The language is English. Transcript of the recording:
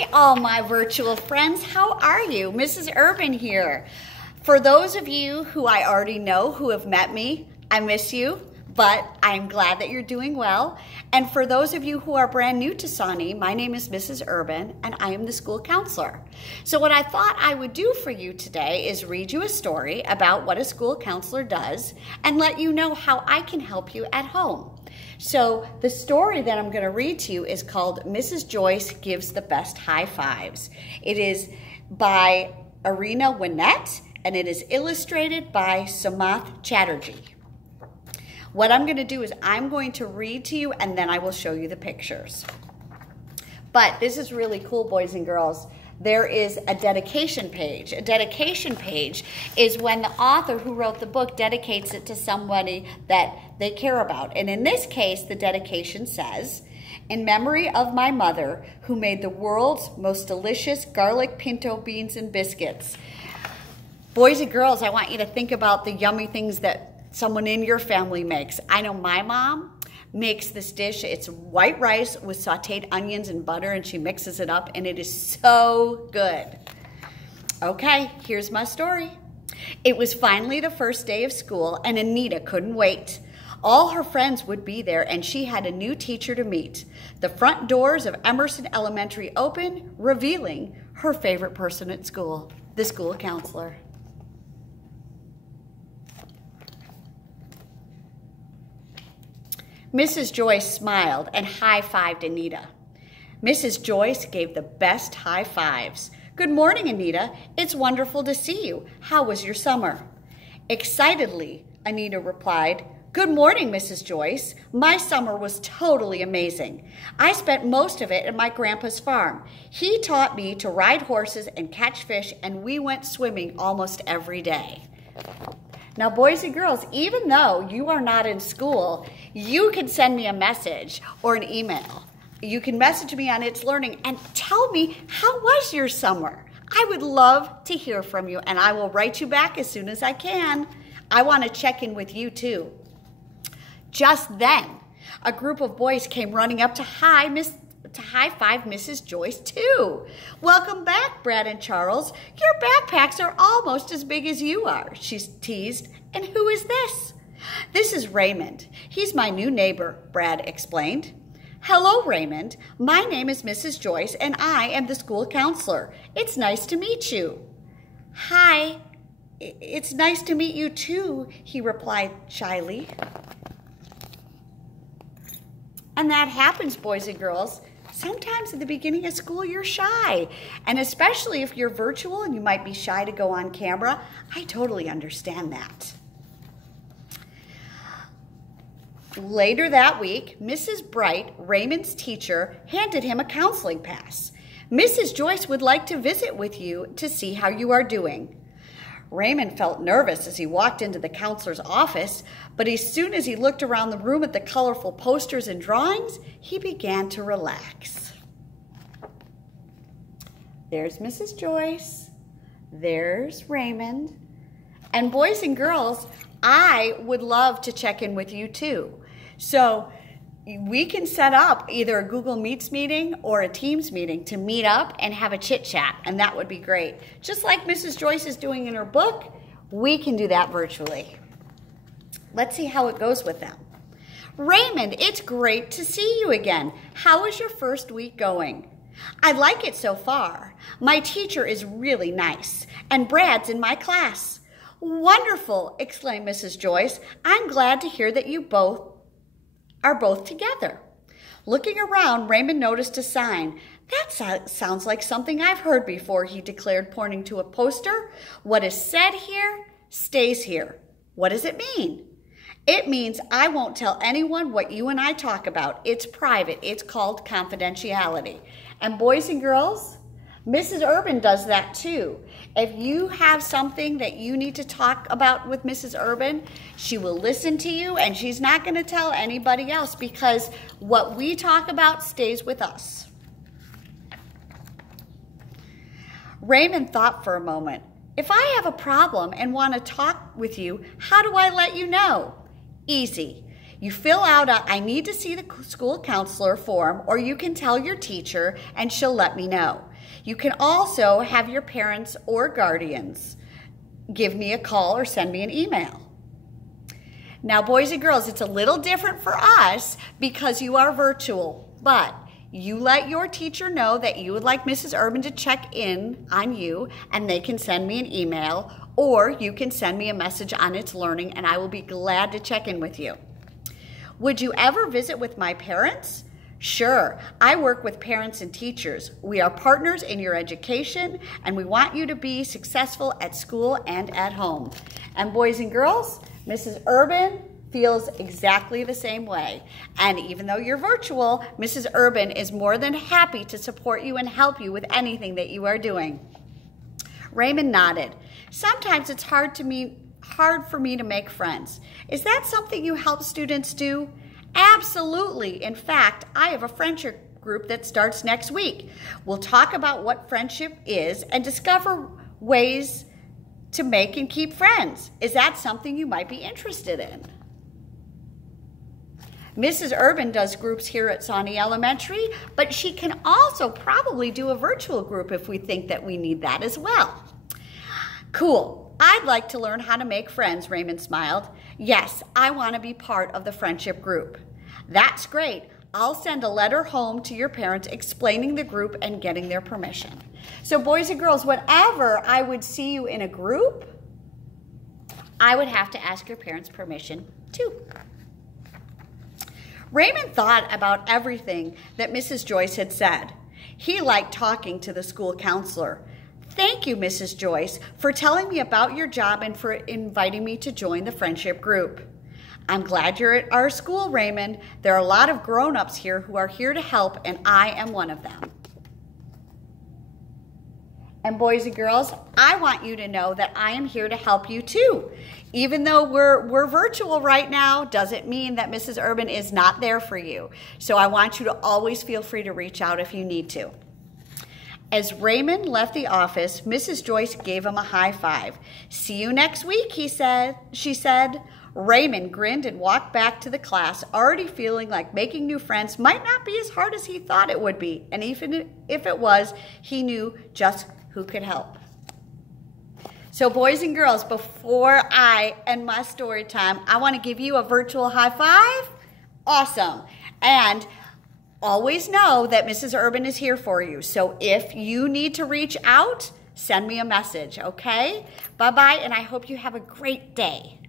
Hi, all my virtual friends. How are you? Mrs. Urban here. For those of you who I already know who have met me, I miss you, but I'm glad that you're doing well. And for those of you who are brand new to Sawnee, my name is Mrs. Urban, and I am the school counselor. So what I thought I would do for you today is read you a story about what a school counselor does and let you know how I can help you at home. So the story that I'm going to read to you is called Mrs. Joyce Gives the Best High Fives. It is by Arena Winnett, and it is illustrated by Samath Chatterjee. What I'm going to do is I'm going to read to you, and then I will show you the pictures. But this is really cool, boys and girls. There is a dedication page. A dedication page is when the author who wrote the book dedicates it to somebody that they care about. And in this case, the dedication says, "In memory of my mother, who made the world's most delicious garlic pinto beans and biscuits." Boys and girls, I want you to think about the yummy things that someone in your family makes. I know my mom makes this dish. It's white rice with sauteed onions and butter, and she mixes it up, and it is so good. Okay, here's my story. It was finally the first day of school, and Anita couldn't wait. All her friends would be there, and she had a new teacher to meet. The front doors of Emerson Elementary opened, revealing her favorite person at school, the school counselor. Mrs. Joyce smiled and high-fived Anita. Mrs. Joyce gave the best high fives. "Good morning, Anita. It's wonderful to see you. How was your summer?" Excitedly, Anita replied, "Good morning, Mrs. Joyce. My summer was totally amazing. I spent most of it at my grandpa's farm. He taught me to ride horses and catch fish, and we went swimming almost every day." Now, boys and girls, even though you are not in school, you can send me a message or an email. You can message me on It's Learning and tell me, how was your summer? I would love to hear from you, and I will write you back as soon as I can. I want to check in with you too. Just then, a group of boys came running up to high-five Mrs. Joyce too. "Welcome back, Brad and Charles. Your backpacks are almost as big as you are," she teased. "And who is this?" "This is Raymond. He's my new neighbor," Brad explained. "Hello, Raymond. My name is Mrs. Joyce, and I am the school counselor. It's nice to meet you." "Hi, it's nice to meet you too," he replied shyly. And that happens, boys and girls. Sometimes at the beginning of school, you're shy. And especially if you're virtual and you might be shy to go on camera, I totally understand that. Later that week, Mrs. Bright, Raymond's teacher, handed him a counseling pass. "Mrs. Joyce would like to visit with you to see how you are doing." Raymond felt nervous as he walked into the counselor's office, but as soon as he looked around the room at the colorful posters and drawings, he began to relax. There's Mrs. Joyce. There's Raymond. And boys and girls, I would love to check in with you too. So we can set up either a Google Meets meeting or a Teams meeting to meet up and have a chit chat, and that would be great. Just like Mrs. Joyce is doing in her book, we can do that virtually. Let's see how it goes with them. "Raymond, it's great to see you again. How is your first week going?" "I like it so far. My teacher is really nice, and Brad's in my class." "Wonderful," exclaimed Mrs. Joyce. "I'm glad to hear that you are both together." Looking around, Raymond noticed a sign. "That sounds like something I've heard before," he declared, pointing to a poster. "What is said here stays here." "What does it mean?" "It means I won't tell anyone what you and I talk about. It's private. It's called confidentiality." And boys and girls, Mrs. Urban does that too. If you have something that you need to talk about with Mrs. Urban, she will listen to you, and she's not going to tell anybody else, because what we talk about stays with us. Raymond thought for a moment. "If I have a problem and want to talk with you, how do I let you know?" "Easy. You fill out a I need to see the school counselor form, or you can tell your teacher and she'll let me know. You can also have your parents or guardians give me a call or send me an email. Now, boys and girls, it's a little different for us because you are virtual, but you let your teacher know that you would like Mrs. Urban to check in on you, and they can send me an email, or you can send me a message on It's Learning, and I will be glad to check in with you. Would you ever visit with my parents? Sure, I work with parents and teachers. We are partners in your education, and we want you to be successful at school and at home. And boys and girls, Mrs. Urban feels exactly the same way. And even though you're virtual, Mrs. Urban is more than happy to support you and help you with anything that you are doing. Raymond nodded. Sometimes it's hard for me to make friends. Is that something you help students do? Absolutely. In fact, I have a friendship group that starts next week. We'll talk about what friendship is and discover ways to make and keep friends. Is that something you might be interested in? Mrs. Urban does groups here at Sawnee Elementary, but she can also probably do a virtual group if we think that we need that as well. Cool. I'd like to learn how to make friends, Raymond smiled. Yes, I want to be part of the friendship group. That's great. I'll send a letter home to your parents explaining the group and getting their permission. So boys and girls, whenever I would see you in a group, I would have to ask your parents' permission too. Raymond thought about everything that Mrs. Joyce had said. He liked talking to the school counselor. Thank you, Mrs. Joyce, for telling me about your job and for inviting me to join the friendship group. I'm glad you're at our school, Raymond. There are a lot of grown-ups here who are here to help, and I am one of them. And boys and girls, I want you to know that I am here to help you too. Even though we're virtual right now, doesn't mean that Mrs. Urban is not there for you. So I want you to always feel free to reach out if you need to. As Raymond left the office, Mrs. Joyce gave him a high five. See you next week, she said. Raymond grinned and walked back to the class, already feeling like making new friends might not be as hard as he thought it would be. And even if it was, he knew just who could help. So boys and girls, before I end my story time, I want to give you a virtual high five. Awesome. And always know that Mrs. Urban is here for you. So if you need to reach out, send me a message, okay? Bye-bye, and I hope you have a great day.